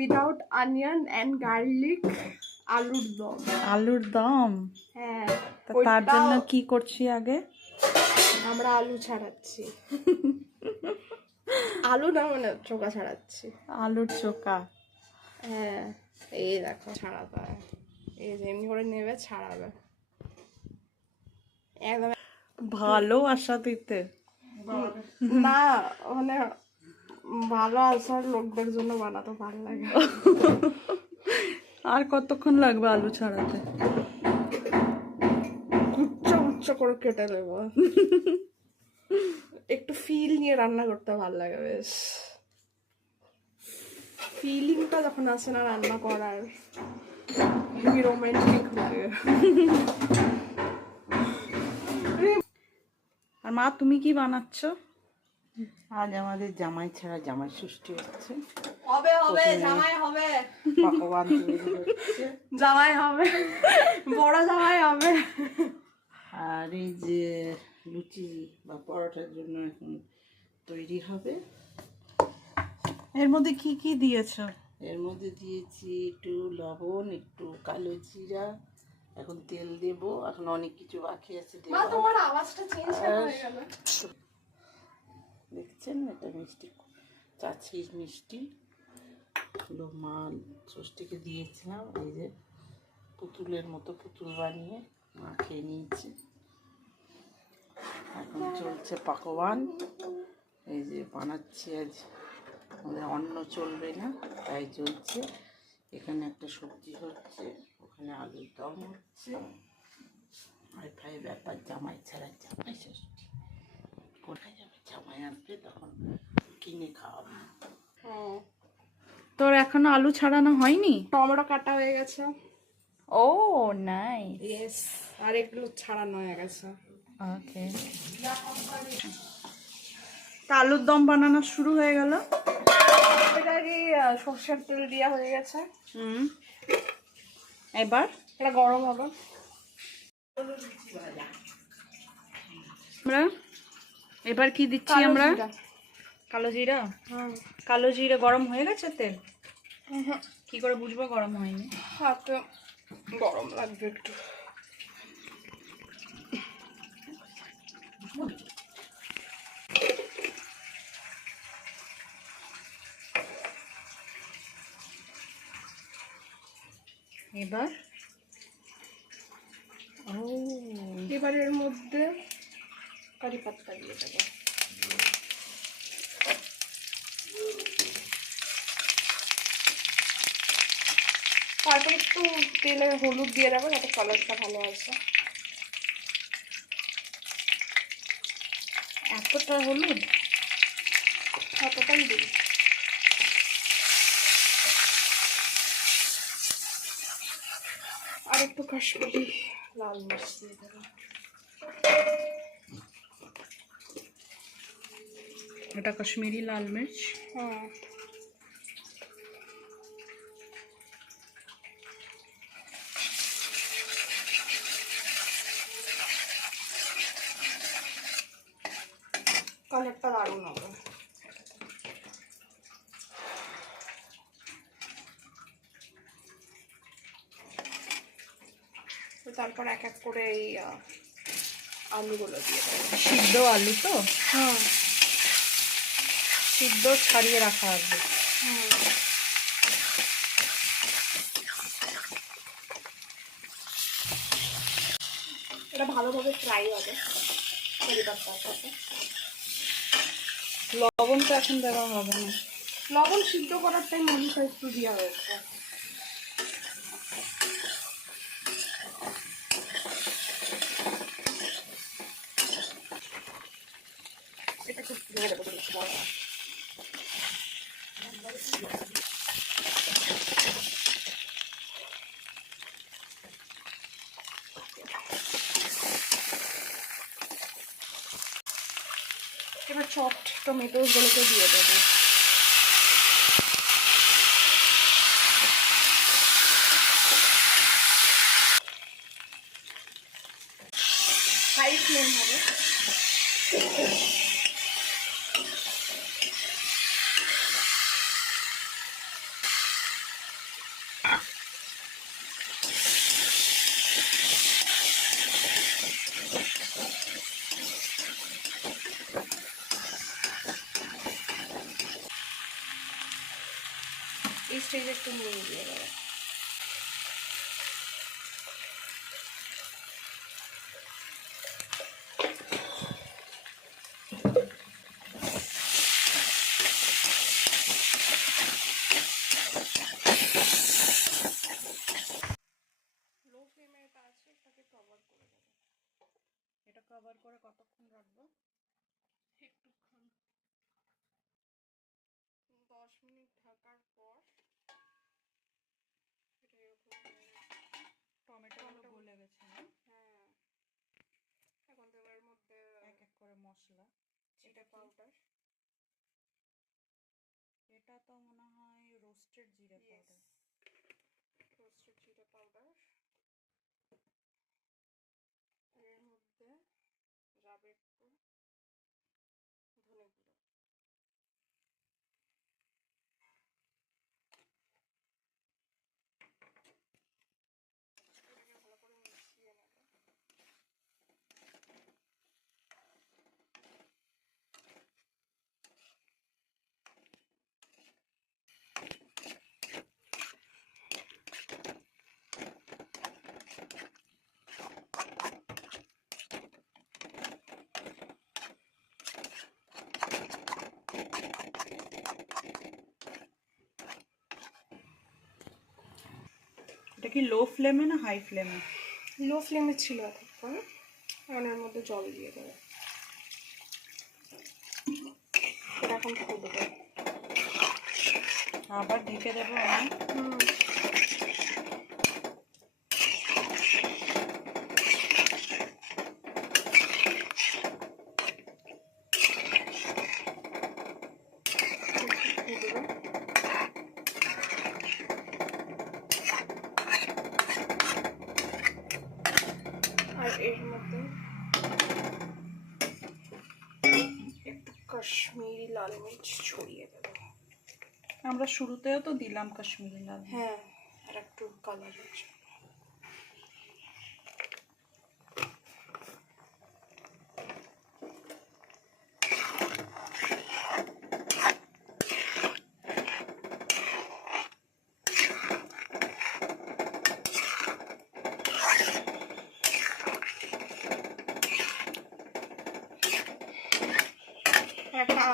Without onion and garlic আলুর দম। আলুর দম? হ্যাঁ। তার জন্য কি করছি আগে? আমরা আলু ছাড়াচ্ছি। আলু না, মানে চোখা ছাড়াচ্ছি। আলুর চোখা? হ্যাঁ, এই দেখো ছাড়াতে হয়, এই যে এমনি করে নেবে, ছাড়াবে একদম। ভালো আশা দিতে না, মানে ভালো আসার লোকদের জন্য বানাতে ভালো লাগে। আর কতক্ষণ লাগবে আলু ছাড়াতে? উচ্চ উচ্চ করে কেটে দেবো। একটু ফিল নিয়ে রান্না করতে ভালো লাগে, বেশ ফিলিংটা যখন আসে না রান্না করার, খুবই রোমান্টিক লাগে। আর মা, তুমি কি বানাচ্ছ? আজ আমাদের জামাই ছাড়া জামাই ষষ্ঠী হচ্ছে। হবে হবে, জামাই হবে, পাকোয়ান তৈরি হচ্ছে, জামাই হবে, বড় জামাই হবে। আর এই যে লুচি বা পরোটার জন্য এখন তৈরি হবে। এর মধ্যে কি কি দিয়েছো? এর মধ্যে দিয়েছি একটু লবণ, একটু কালো জিরা, এখন তেল দেব, এখন অনেক কিছু বাকি আছে দেব। মা, তোমার আওয়াজটা চেঞ্জ হয়ে গেল। দেখছেন, এটা মিষ্টি, চাচির মিষ্টি হলো, মাল ষষ্ঠীকে দিয়েছিলাম। এই যে পুতুলের মতো পুতুল বানিয়ে মা খেয়ে নিয়েছে। এখন চলছে পাকোয়ান, এই যে বানাচ্ছি। আজ আমাদের অন্ন চলবে না, তাই চলছে। এখানে একটা সবজি হচ্ছে, ওখানে আলুর দম হচ্ছে। হাই ব্যাপার, জামাই ছাড়া জামাই ষষ্ঠী কোথায় যাবে? জামাই আসবে তখন কিনে খাওয়াবো। তোর এখনো আলু ছাড়ানো হয়নি? টমেটো কাটা হয়ে গেছে। ও নাই, ইয়েস, আর এগুলো ছাড়ানো হয়ে গেছে। ওকে। আলুর দম বানানো শুরু হয়ে গেল। এটা কি সর্ষের তেল দেওয়া হয়ে গেছে। এবার এটা গরম হবে। আমরা এবার কি দিচ্ছি? আমরা কালো জিরা। কালো জিরা গরম হয়ে গেছে তেল? কি করে বুঝবো গরম হয়নি? হাতে গরম লাগবে একটু। এবার এবার এর মধ্যে কারি পাতা দিয়ে দেবো। তারপর একটু তেলে হলুদ দিয়ে দেবো যাতে কালারটা ভালো আসে। এতটা হলুদ? এতটাই দিই। আর একটু কাশ্মীরি লাল মির্চ দিয়ে দেবো। এটা কাশ্মীরি লাল মির্চ। হ্যাঁ, কালারটা দারুণ হবে। তারপর এক এক করে এই আলুগুলো দিয়ে দেবো। সিদ্ধ আলু তো? হ্যাঁ, সিদ্ধ ছাড়িয়ে রাখা আলু। এটা ভালোভাবে ফ্রাই হবে কারি পাতার সাথে। লবণ তো এখন দেওয়া হবে না। লবণ সিদ্ধ করার টাইম হলুদটা একটু দেওয়া হয়েছে। এটা খুব ভেঙে দেবো বড়। এবার চপড টমেটোগুলোকে দিয়ে দেবো। হাই ফ্লেম হবে। এই স্টেজে একটু নুন দিয়ে দেবো। লো ফ্লেমে এটা আছে, এটাকে কভার করে দেবো। এটা কভার করে কতক্ষণ রাখবো? একটুক্ষণ 10 মিনিট ঢাকার পর এটা এরকম হয়ে গেছে। টমেটোগুলো গলে গেছে না? হ্যাঁ, এখন দেবো এর মধ্যে এক এক করে মশলা। জিরে পাউডার। এটা তো মনে হয় রোস্টেড জিরে পাউডার। রোস্টেড জিরে পাউডার। এর মধ্যে যাবে একটু ধনে গুঁড়ো। এটাকে ভালো করে মিশিয়ে নেব। এটা কি লো ফ্লেমে না হাই ফ্লেমে? লো ফ্লেমে ছিল এতক্ষণ, এখন এর মধ্যে জল দিয়ে দেবো। এটা এখন ফুটবে। আবার ঢেকে দেবো আমি। আর এর মধ্যে একটু কাশ্মীরি লাল মির্চ ছড়িয়ে দেবো। আমরা শুরুতেও তো দিলাম কাশ্মীরি লাল। হ্যাঁ, আর একটু কালার হচ্ছে। একটা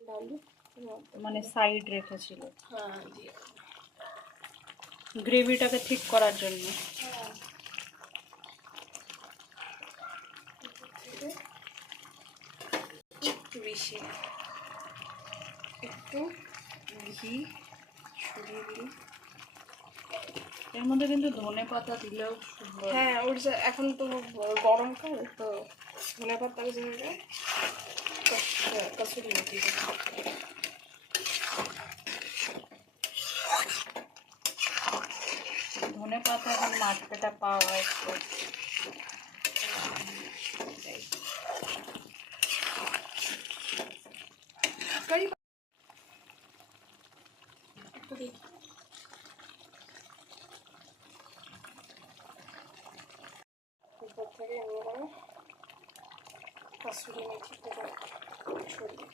ডালু মানে সাইড রেখেছিল হ্যাঁ দিয়ে গ্রেভিটাকে ঠিক করার জন্য। হ্যাঁ, একটু বেশি একটু ঘি ছড়িয়ে দিই। এর মধ্যে কিন্তু ধনে পাতা দিলেও সুন্দর। হ্যাঁ, ওর যে এখন তো গরমকাল তো ধনে পাতার জায়গায় কসুরি মেথি দেবো। ধনে পাতা এখন মার্কেটে পাওয়া একটু। কারি একটু দেখি। উপর থেকে এমনি কসুরি মেথি পুরো ছড়িয়ে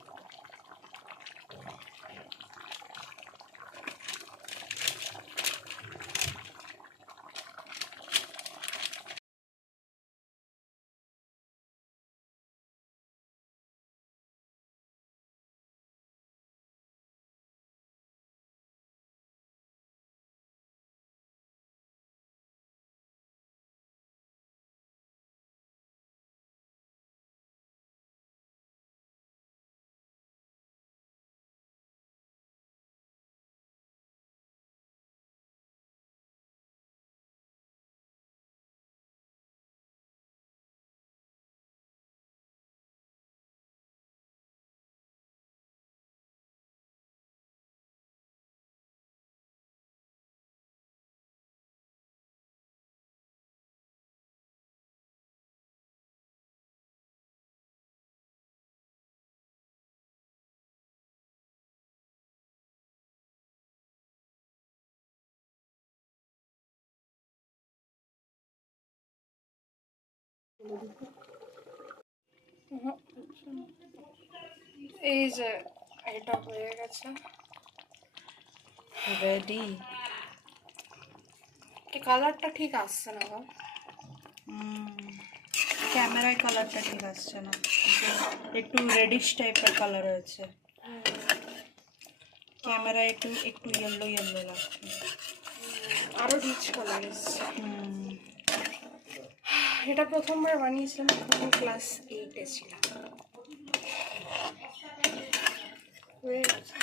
এই যে এটা হয়ে গেছে রেডি। এই কালারটা ঠিক আসছে না গো। ক্যামেরায় কালারটা ঠিক আসছে না, একটু রেডিশ টাইপের কালার হয়েছে, ক্যামেরায় একটু একটু ইয়েলো ইয়েলো লাগছে। আরো রিচ কালার এসছে। এটা প্রথমবার বানিয়েছিলাম যখন ক্লাস 8-এ ছিলাম। হয়ে গেছে।